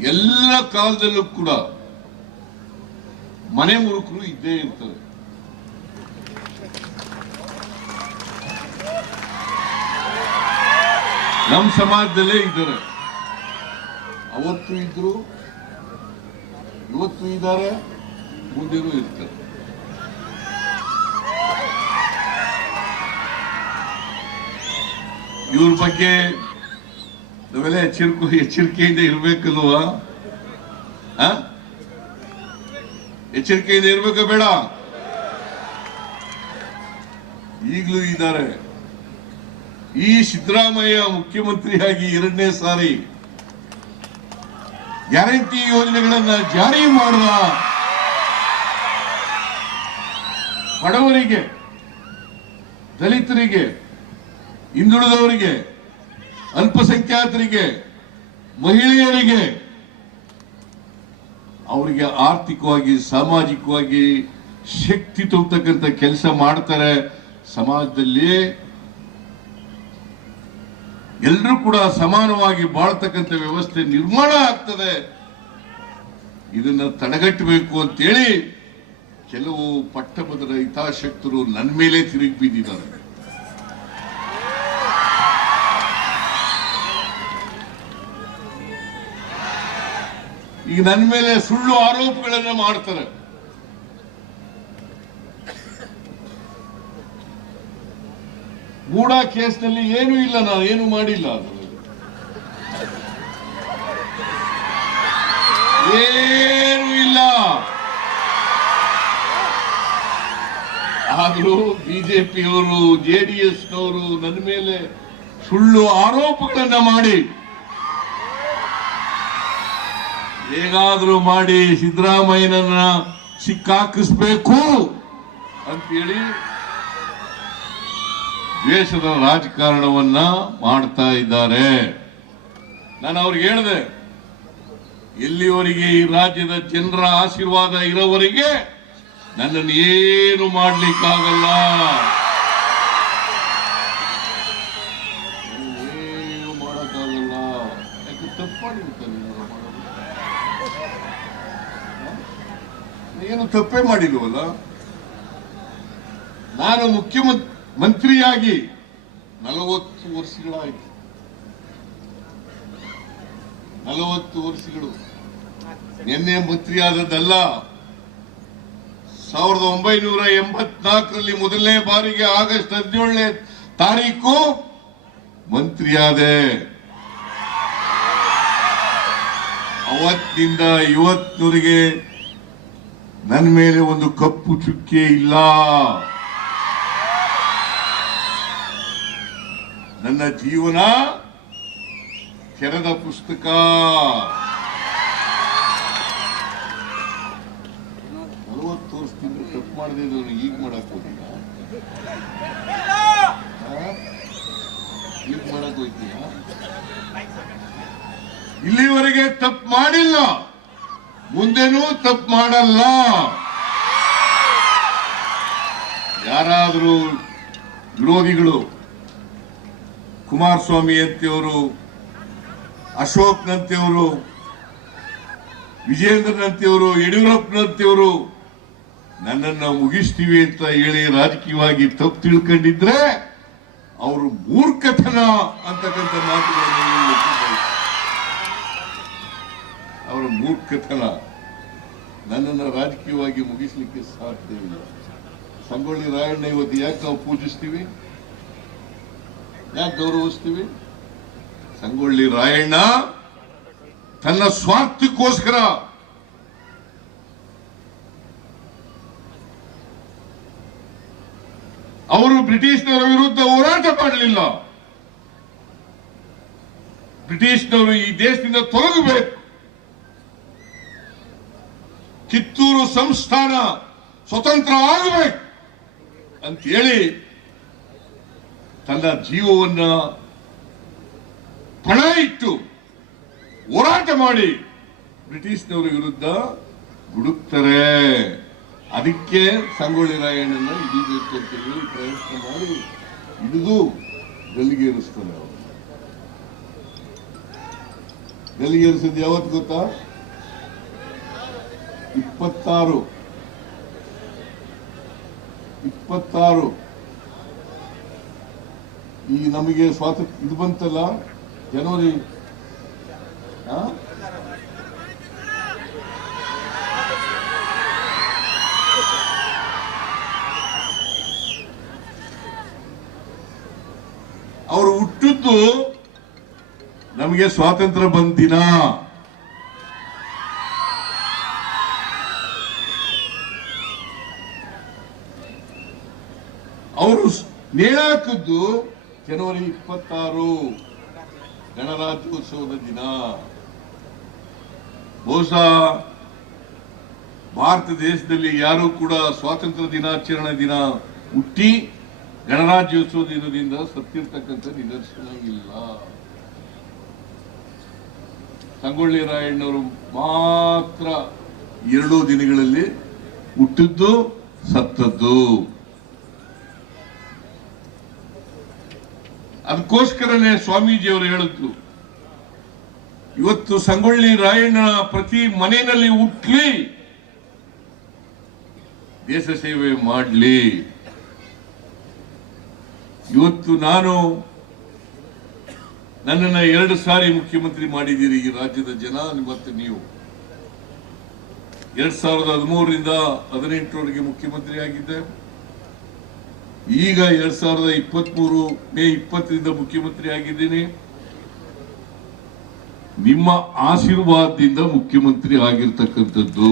ಎಲ್ಲ ಕಾಲದಲ್ಲೂ ಕೂಡ ಮನೆ ಮುರುಕರು ಇದ್ದೇ ಇರ್ತದೆ. ನಮ್ಮ ಸಮಾಜದಲ್ಲೇ ಇದ್ದಾರೆ. ಅವತ್ತು ಇದ್ರು, ಇವತ್ತು ಇದ್ದಾರೆ, ಮುಂದೆನೂ ಇರ್ತಾರೆ. ಇವ್ರ ಬಗ್ಗೆ ನಾವೆಲ್ಲ ಎಚ್ಚರಿಕೆ ಎಚ್ಚರಿಕೆಯಿಂದ ಇರ್ಬೇಕಲ್ವಾ? ಎಚ್ಚರಿಕೆಯಿಂದ ಇರ್ಬೇಕು ಬೇಡ. ಈಗಲೂ ಇದ್ದಾರೆ. ಈ ಸಿದ್ದರಾಮಯ್ಯ ಮುಖ್ಯಮಂತ್ರಿಯಾಗಿ ಎರಡನೇ ಸಾರಿ ಗ್ಯಾರಂಟಿ ಯೋಜನೆಗಳನ್ನ ಜಾರಿ ಮಾಡುವ ಬಡವರಿಗೆ, ದಲಿತರಿಗೆ, ಹಿಂದುಳಿದವರಿಗೆ ಅಲ್ಪಸಂಖ್ಯಾತರಿಗೆ, ಮಹಿಳೆಯರಿಗೆ, ಅವರಿಗೆ ಆರ್ಥಿಕವಾಗಿ, ಸಾಮಾಜಿಕವಾಗಿ ಶಕ್ತಿ ತುಂಬತಕ್ಕಂಥ ಕೆಲಸ ಮಾಡ್ತಾರೆ. ಸಮಾಜದಲ್ಲಿ ಎಲ್ಲರೂ ಕೂಡ ಸಮಾನವಾಗಿ ಬಾಳ್ತಕ್ಕಂಥ ವ್ಯವಸ್ಥೆ ನಿರ್ಮಾಣ ಆಗ್ತದೆ. ಇದನ್ನ ತಡೆಗಟ್ಟಬೇಕು ಅಂತೇಳಿ ಕೆಲವು ಪಟ್ಟಭದ್ರ ಹಿತಾಸಕ್ತರು ನನ್ನ ಮೇಲೆ ತಿರುಗಿ ಬಿದ್ದಿದ್ದಾರೆ ಈಗ ನನ್ನ ಮೇಲೆ ಸುಳ್ಳು ಆರೋಪಗಳನ್ನು ಮಾಡ್ತಾರೆ. ಗೂಢ ಕೇಸ್ನಲ್ಲಿ ಏನೂ ಇಲ್ಲ, ನಾನು ಏನು ಮಾಡಿಲ್ಲ. ಏನೂ ಇಲ್ಲ. ಆದರೂ ಬಿಜೆಪಿಯವರು ಜೆಡಿಎಸ್ನವರು ನನ್ನ ಮೇಲೆ ಸುಳ್ಳು ಆರೋಪಗಳನ್ನ ಮಾಡಿ ಹೇಗಾದ್ರೂ ಮಾಡಿ ಸಿದ್ದರಾಮಯ್ಯನನ್ನ ಸಿಕ್ಕಾಕಿಸ್ಬೇಕು ಅಂತೇಳಿ ದೇಶದ ರಾಜಕಾರಣವನ್ನ ಮಾಡ್ತಾ ಇದ್ದಾರೆ. ನಾನು ಅವ್ರಿಗೆ ಹೇಳಿದೆ, ಎಲ್ಲಿವರೆಗೆ ಈ ರಾಜ್ಯದ ಜನರ ಆಶೀರ್ವಾದ ಇರೋವರೆಗೆ ನನ್ನನ್ನು ಏನು ಮಾಡ್ಲಿಕ್ಕಾಗಲ್ಲ? ಏನು ತಪ್ಪೇ ಮಾಡಿಲ್ವಲ್ಲ? ನಾನು ಮುಖ್ಯಮಂತ್ರಿ ಮಂತ್ರಿಯಾಗಿ ನಲವತ್ತು ವರ್ಷಗಳಾಯಿತು. ನಲವತ್ತು ವರ್ಷಗಳು. ನಿನ್ನೆ ಮಂತ್ರಿಯಾದದ್ದಲ್ಲ. ಸಾವಿರದ ಒಂಬೈನೂರ ಎಂಬತ್ನಾಲ್ಕರಲ್ಲಿ ಮೊದಲನೇ ಬಾರಿಗೆ ಆಗಸ್ಟ್ ಹದಿನೇಳನೇ ತಾರೀಕು ಮಂತ್ರಿಯಾದೆ. ಅವತ್ತಿಂದ ಇವತ್ತಿನವರೆಗೆ ನನ್ನ ಮೇಲೆ ಒಂದು ಕಪ್ಪು ಚುಕ್ಕೆ ಇಲ್ಲ. ನನ್ನ ಜೀವನ ತೆರೆದ ಪುಸ್ತಕ. ನಲವತ್ತು ತೋರಿಸ್ತಿದ್ರು ತಪ್ಪು ಮಾಡದೆ ಈಗ ಮಾಡಕ್ ಹೋಗಿಲ್ಲ ಈಗ ಮಾಡಕ್ ಹೋಗ್ತೀಯ? ಇಲ್ಲಿವರೆಗೆ ತಪ್ಪು ಮಾಡಿಲ್ಲ. ಮುಂದೆನೂ ತಪ್ಪು ಮಾಡಲ್ಲ. ಯಾರಾದರೂ ವಿರೋಧಿಗಳು ಕುಮಾರಸ್ವಾಮಿ ಅಂತೆಯವರು ಅಶೋಕ್ನಂತೆಯವರು ವಿಜೇಂದ್ರನಂತೆಯವರು ಯಡಿಯೂರಪ್ಪನಂತೆಯವರು ನನ್ನನ್ನು ಮುಗಿಸ್ತೀವಿ ಅಂತ ಹೇಳಿ ರಾಜಕೀಯವಾಗಿ ತಪ್ಪು ತಿಳ್ಕೊಂಡಿದ್ರೆ ಅವರು ಮೂರ್ಖತನ ಅಂತಕ್ಕಂಥ ಮಾತುಗಳನ್ನು ಅವರ ಮೂರ್ಖತನ ನನ್ನನ್ನು ರಾಜಕೀಯವಾಗಿ ಮುಗಿಸ್ಲಿಕ್ಕೆ ಸಾಧ್ಯವಿಲ್ಲ ಸಂಗೊಳ್ಳಿ ರಾಯಣ್ಣ ಇವತ್ತು ಯಾಕೆ ನಾವು ಪೂಜಿಸ್ತೀವಿ? ಯಾಕೆ ಗೌರವಿಸ್ತೀವಿ? ಸಂಗೊಳ್ಳಿ ರಾಯಣ್ಣ ತನ್ನ ಸ್ವಾರ್ಥಕ್ಕೋಸ್ಕರ ಅವರು ಬ್ರಿಟಿಷ್ನವರ ವಿರುದ್ಧ ಹೋರಾಟ ಮಾಡಲಿಲ್ಲ. ಬ್ರಿಟಿಷ್ನವರು ಈ ದೇಶದಿಂದ ತೊಲಗಬೇಕು. ಕಿತ್ತೂರು ಸಂಸ್ಥಾನ ಸ್ವತಂತ್ರ ಆಗಬೇಕು ಅಂತ ಹೇಳಿ ತನ್ನ ಜೀವವನ್ನ ಪಣ ಇಟ್ಟು ಹೋರಾಟ ಮಾಡಿ ಬ್ರಿಟಿಷ್ನವರ ವಿರುದ್ಧ ಹುಡುಕ್ತಾರೆ ಅದಕ್ಕೆ ಸಂಗೊಳ್ಳಿ ರಾಯಣ್ಣನ ಹಿಡಿಬೇಕು ಅಂತ ಹೇಳಿ ಪ್ರಯತ್ನ ಮಾಡಿ ಹಿಡಿದು ಗಲ್ಲಿಗೇರಿಸ್ತಾನೆ ಅವರು. ಗಲ್ಲಿಗೇರಿಸಿದ್ದು ಯಾವತ್ತು ಗೊತ್ತಾ? ಇಪ್ಪತ್ತಾರು. ಇಪ್ಪತ್ತಾರು. ಈ ನಮಗೆ ಸ್ವಾತಂತ್ರ್ಯ ಇದು ಬಂತಲ್ಲ? ಜನವರಿ? ಅವರು ಹುಟ್ಟಿದ್ದು ನಮಗೆ ಸ್ವಾತಂತ್ರ್ಯ ಬಂದ ಅವರು ನೇಣಾಕದ್ದು ಜನವರಿ ಇಪ್ಪತ್ತಾರು, ಗಣರಾಜ್ಯೋತ್ಸವದ ದಿನ. ಬಹುಶಃ ಭಾರತ ದೇಶದಲ್ಲಿ ಯಾರು ಕೂಡ ಸ್ವಾತಂತ್ರ್ಯ ದಿನಾಚರಣೆ ದಿನ ಹುಟ್ಟಿ ಗಣರಾಜ್ಯೋತ್ಸವ ದಿನದಿಂದ ಸತ್ತಿರ್ತಕ್ಕಂಥ ನಿದರ್ಶನ ಇಲ್ಲ. ಸಂಗೊಳ್ಳಿ ರಾಯಣ್ಣವರು ಮಾತ್ರ ಎರಡು ದಿನಗಳಲ್ಲಿ ಹುಟ್ಟಿದ್ದು, ಸತ್ತದ್ದು. ಅದಕ್ಕೋಸ್ಕರನೇ ಸ್ವಾಮೀಜಿಯವರು ಹೇಳಿದ್ರು, ಇವತ್ತು ಸಂಗೊಳ್ಳಿ ರಾಯಣ್ಣ ಪ್ರತಿ ಮನೆಯಲ್ಲಿ ಹುಟ್ಲಿ, ದೇಶ ಸೇವೆ ಮಾಡಲಿ. ಇವತ್ತು ನಾನು ನನ್ನನ್ನ ಎರಡು ಸಾರಿ ಮುಖ್ಯಮಂತ್ರಿ ಮಾಡಿದ್ದೀರಿ ಈ ರಾಜ್ಯದ ಜನ, ಮತ್ತು ನೀವು. ಎರಡ್ ಸಾವಿರದ ಹದಿಮೂರರಿಂದ ಹದಿನೆಂಟರವರೆಗೆ ಮುಖ್ಯಮಂತ್ರಿ ಆಗಿದ್ದೆ. ಈಗ ಎರಡ್ ಸಾವಿರದ ಇಪ್ಪತ್ಮೂರು ಮೇ ಇಪ್ಪತ್ತರಿಂದ ಮುಖ್ಯಮಂತ್ರಿ ಆಗಿದ್ದೀನಿ. ನಿಮ್ಮ ಆಶೀರ್ವಾದದಿಂದ ಮುಖ್ಯಮಂತ್ರಿ ಆಗಿರ್ತಕ್ಕಂಥದ್ದು.